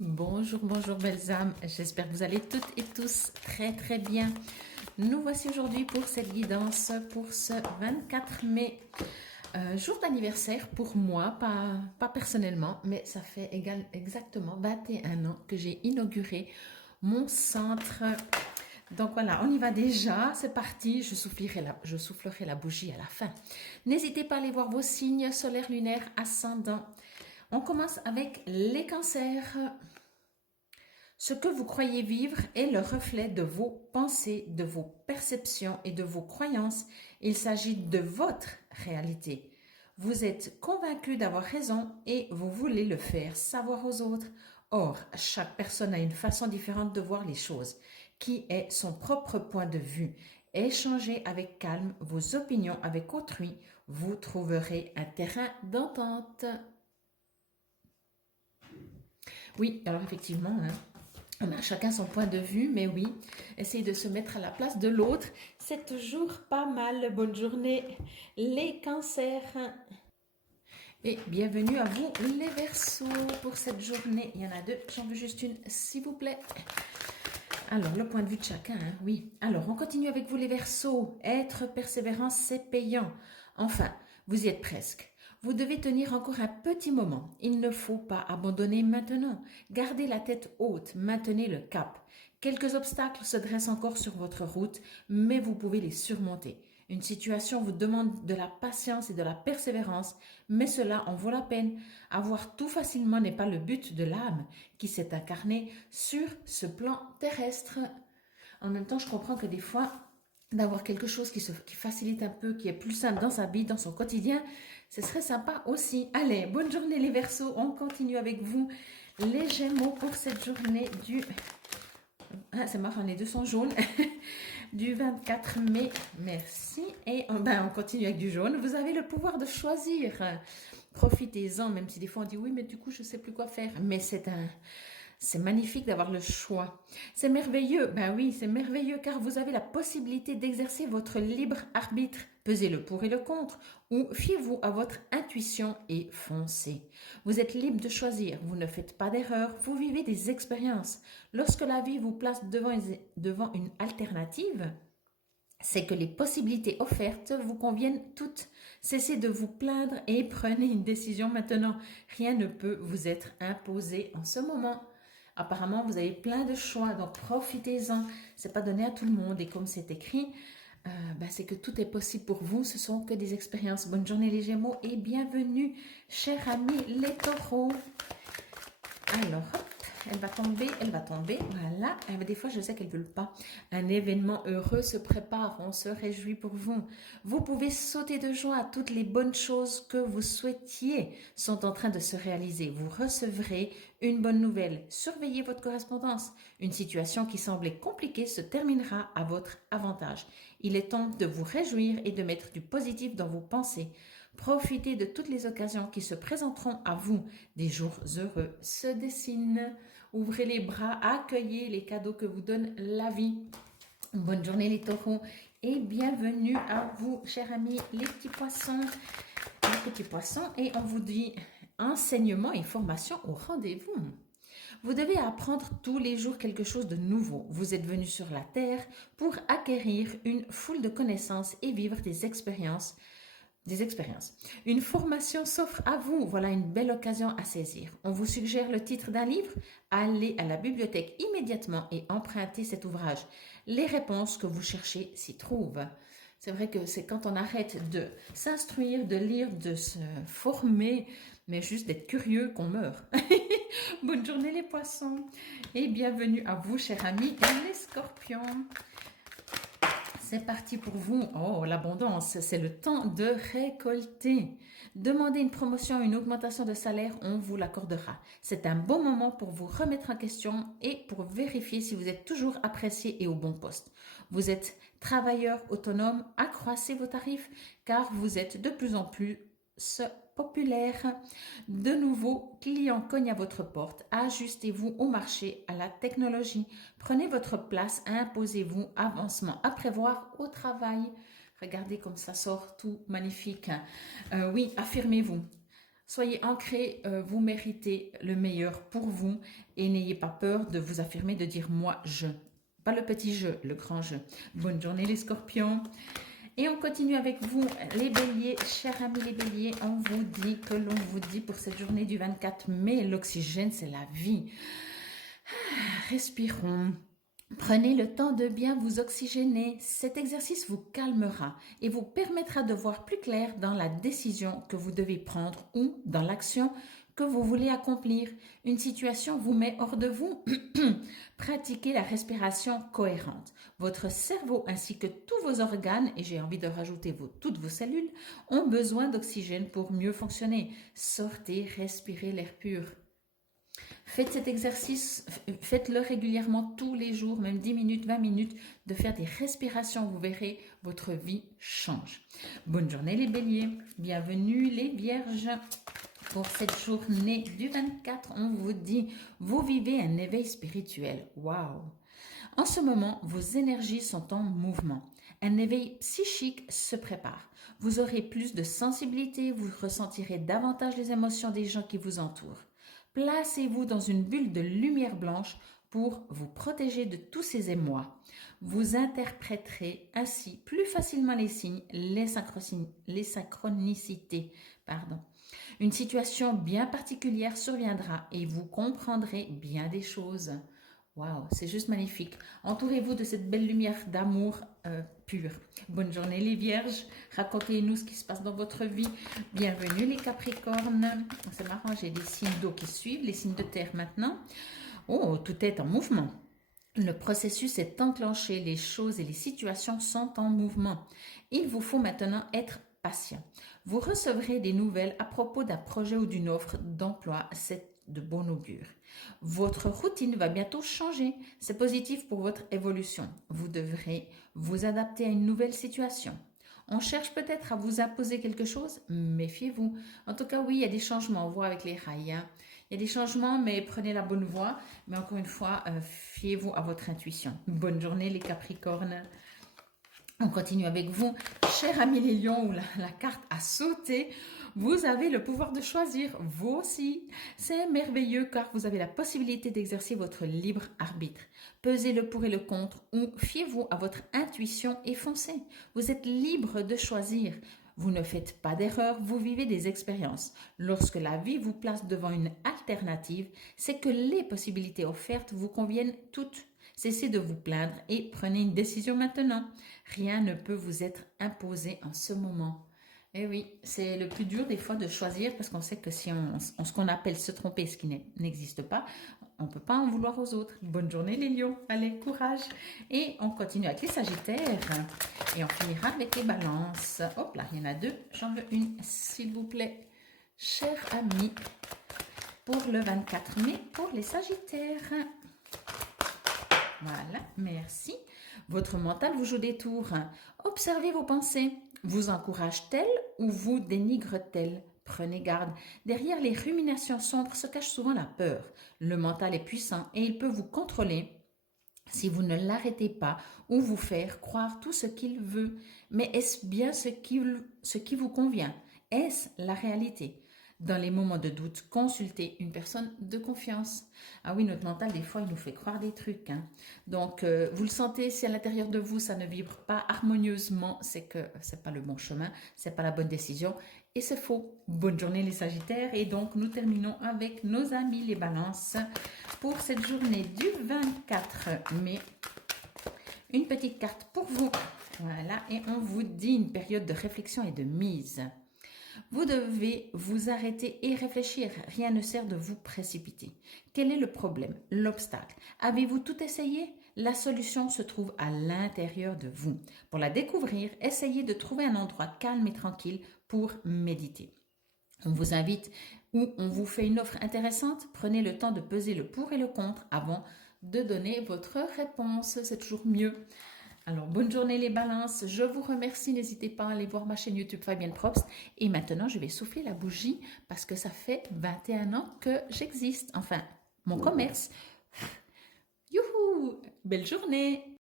Bonjour, bonjour belles âmes, j'espère que vous allez toutes et tous très bien. Nous voici aujourd'hui pour cette guidance pour ce 24 mai, jour d'anniversaire pour moi, pas personnellement, mais ça fait exactement 21 ans que j'ai inauguré mon centre. Donc voilà, on y va déjà, c'est parti, je soufflerai la bougie à la fin. N'hésitez pas à aller voir vos signes solaires, lunaires, ascendants. On commence avec les cancers. Ce que vous croyez vivre est le reflet de vos pensées, de vos perceptions et de vos croyances. Il s'agit de votre réalité. Vous êtes convaincu d'avoir raison et vous voulez le faire savoir aux autres. Or, chaque personne a une façon différente de voir les choses, qui est son propre point de vue. Échangez avec calme vos opinions avec autrui, vous trouverez un terrain d'entente. Oui, alors effectivement, hein, on a chacun son point de vue, mais oui, essayer de se mettre à la place de l'autre, c'est toujours pas mal. Bonne journée, les cancers. Et bienvenue à vous, les Verseaux, pour cette journée. Il y en a deux, j'en veux juste une, s'il vous plaît. Alors, le point de vue de chacun, hein, oui. Alors, on continue avec vous, les Verseaux. Être persévérant, c'est payant. Enfin, vous y êtes presque. Vous devez tenir encore un petit moment. Il ne faut pas abandonner maintenant. Gardez la tête haute, maintenez le cap. Quelques obstacles se dressent encore sur votre route, mais vous pouvez les surmonter. Une situation vous demande de la patience et de la persévérance, mais cela en vaut la peine. Avoir tout facilement n'est pas le but de l'âme qui s'est incarnée sur ce plan terrestre. En même temps, je comprends que des fois, d'avoir quelque chose qui facilite un peu, qui est plus simple dans sa vie, dans son quotidien, ce serait sympa aussi. Allez, bonne journée les Verseaux, on continue avec vous. Les Gémeaux pour cette journée du... Ah, c'est marrant, les deux sont jaunes. Du 24 mai, merci. Et on continue avec du jaune. Vous avez le pouvoir de choisir. Profitez-en, même si des fois on dit oui, mais du coup, je ne sais plus quoi faire. Mais c'est magnifique d'avoir le choix. C'est merveilleux, ben oui, c'est merveilleux car vous avez la possibilité d'exercer votre libre arbitre. Pesez le pour et le contre ou fiez-vous à votre intuition et foncez. Vous êtes libre de choisir, vous ne faites pas d'erreur, vous vivez des expériences. Lorsque la vie vous place devant une alternative, c'est que les possibilités offertes vous conviennent toutes. Cessez de vous plaindre et prenez une décision maintenant. Rien ne peut vous être imposé en ce moment. Apparemment, vous avez plein de choix, donc profitez-en. C'est pas donné à tout le monde et comme c'est écrit, c'est que tout est possible pour vous. Ce sont que des expériences. Bonne journée les Gémeaux et bienvenue, chers amis les Taureaux. Alors, hop, elle va tomber, voilà. Des fois, je sais qu'elle ne veut pas. Un événement heureux se prépare, on se réjouit pour vous. Vous pouvez sauter de joie, toutes les bonnes choses que vous souhaitiez sont en train de se réaliser. Vous recevrez une bonne nouvelle. Surveillez votre correspondance. Une situation qui semblait compliquée se terminera à votre avantage. Il est temps de vous réjouir et de mettre du positif dans vos pensées. Profitez de toutes les occasions qui se présenteront à vous. Des jours heureux se dessinent. Ouvrez les bras, accueillez les cadeaux que vous donne la vie. Bonne journée les taureaux et bienvenue à vous, chers amis, les petits poissons. Les petits poissons, et on vous dit enseignement et formation au rendez-vous. Vous devez apprendre tous les jours quelque chose de nouveau. Vous êtes venu sur la terre pour acquérir une foule de connaissances et vivre des expériences. Une formation s'offre à vous. Voilà une belle occasion à saisir. On vous suggère le titre d'un livre. Allez à la bibliothèque immédiatement et empruntez cet ouvrage. Les réponses que vous cherchez s'y trouvent. C'est vrai que c'est quand on arrête de s'instruire, de lire, de se former, mais juste d'être curieux qu'on meurt. Bonne journée les poissons et bienvenue à vous, chers amis, les scorpions. C'est parti pour vous. Oh, l'abondance, c'est le temps de récolter. Demandez une promotion, une augmentation de salaire, on vous l'accordera. C'est un bon moment pour vous remettre en question et pour vérifier si vous êtes toujours apprécié et au bon poste. Vous êtes travailleur autonome, accroissez vos tarifs car vous êtes de plus en plus populaire. De nouveaux clients cognent à votre porte. Ajustez-vous au marché, à la technologie. Prenez votre place, imposez-vous avancement à prévoir au travail. Regardez comme ça sort tout magnifique. Oui, affirmez-vous. Soyez ancrés, vous méritez le meilleur pour vous et n'ayez pas peur de vous affirmer, de dire moi je. Pas le petit jeu, le grand jeu. Bonne journée les scorpions. Et on continue avec vous les béliers. Chers amis les béliers, on vous dit que l'on vous dit pour cette journée du 24 mai, l'oxygène c'est la vie. Respirons. Prenez le temps de bien vous oxygéner. Cet exercice vous calmera et vous permettra de voir plus clair dans la décision que vous devez prendre ou dans l'action que vous voulez accomplir. Une situation vous met hors de vous. Pratiquez la respiration cohérente. Votre cerveau ainsi que tous vos organes, et j'ai envie de rajouter toutes vos cellules, ont besoin d'oxygène pour mieux fonctionner. Sortez, respirez l'air pur. Faites cet exercice, faites-le régulièrement tous les jours, même 10 minutes, 20 minutes, de faire des respirations. Vous verrez, votre vie change. Bonne journée les béliers, bienvenue les vierges. Pour cette journée du 24, on vous dit, vous vivez un éveil spirituel. Waouh! En ce moment, vos énergies sont en mouvement. Un éveil psychique se prépare. Vous aurez plus de sensibilité, vous ressentirez davantage les émotions des gens qui vous entourent. Placez-vous dans une bulle de lumière blanche pour vous protéger de tous ces émois. Vous interpréterez ainsi plus facilement les signes, les synchronicités. Une situation bien particulière surviendra et vous comprendrez bien des choses. Waouh, c'est juste magnifique. Entourez-vous de cette belle lumière d'amour pur. Bonne journée les vierges. Racontez-nous ce qui se passe dans votre vie. Bienvenue les capricornes. C'est marrant, j'ai des signes d'eau qui suivent, les signes de terre maintenant. Oh, tout est en mouvement. Le processus est enclenché, les choses et les situations sont en mouvement. Il vous faut maintenant être patient. Vous recevrez des nouvelles à propos d'un projet ou d'une offre d'emploi. C'est de bon augure. Votre routine va bientôt changer. C'est positif pour votre évolution. Vous devrez vous adapter à une nouvelle situation. On cherche peut-être à vous imposer quelque chose, méfiez-vous. En tout cas, oui, il y a des changements, on voit avec les rails. Il y a des changements, mais prenez la bonne voie. Mais encore une fois, fiez-vous à votre intuition. Bonne journée les Capricornes. On continue avec vous. Chers amis les lions, où la carte a sauté, vous avez le pouvoir de choisir, vous aussi. C'est merveilleux car vous avez la possibilité d'exercer votre libre arbitre. Pesez le pour et le contre ou fiez-vous à votre intuition et foncez. Vous êtes libre de choisir. Vous ne faites pas d'erreur, vous vivez des expériences. Lorsque la vie vous place devant une alternative, c'est que les possibilités offertes vous conviennent toutes. Cessez de vous plaindre et prenez une décision maintenant. Rien ne peut vous être imposé en ce moment. Et oui, c'est le plus dur des fois de choisir parce qu'on sait que si on ce qu'on appelle se tromper, ce qui n'existe pas, on ne peut pas en vouloir aux autres. Bonne journée les lions, allez, courage. Et on continue avec les sagittaires et on finira avec les balances. Hop là, il y en a deux, j'en veux une, s'il vous plaît. Chers amis, pour le 24 mai, pour les sagittaires. Voilà, merci. Votre mental vous joue des tours. Observez vos pensées. Vous encourage-t-elle ou vous dénigre-t-elle? Prenez garde. Derrière les ruminations sombres se cache souvent la peur. Le mental est puissant et il peut vous contrôler si vous ne l'arrêtez pas ou vous faire croire tout ce qu'il veut. Mais est-ce bien ce qui vous convient? Est-ce la réalité? Dans les moments de doute, consultez une personne de confiance. Ah oui, notre mental, des fois, il nous fait croire des trucs. Donc, vous le sentez, si à l'intérieur de vous, ça ne vibre pas harmonieusement, c'est que ce n'est pas le bon chemin, ce n'est pas la bonne décision. Et c'est faux. Bonne journée les Sagittaires. Et donc, nous terminons avec nos amis les Balances pour cette journée du 24 mai. Une petite carte pour vous. Voilà, et on vous dit une période de réflexion et de mise. Vous devez vous arrêter et réfléchir. Rien ne sert de vous précipiter. Quel est le problème, l'obstacle? Avez-vous tout essayé? La solution se trouve à l'intérieur de vous. Pour la découvrir, essayez de trouver un endroit calme et tranquille pour méditer. On vous invite ou on vous fait une offre intéressante. Prenez le temps de peser le pour et le contre avant de donner votre réponse. C'est toujours mieux. Alors, bonne journée les balances, je vous remercie, n'hésitez pas à aller voir ma chaîne YouTube Fabienne Probst. Et maintenant, je vais souffler la bougie parce que ça fait 21 ans que j'existe, enfin, mon commerce. Youhou, belle journée!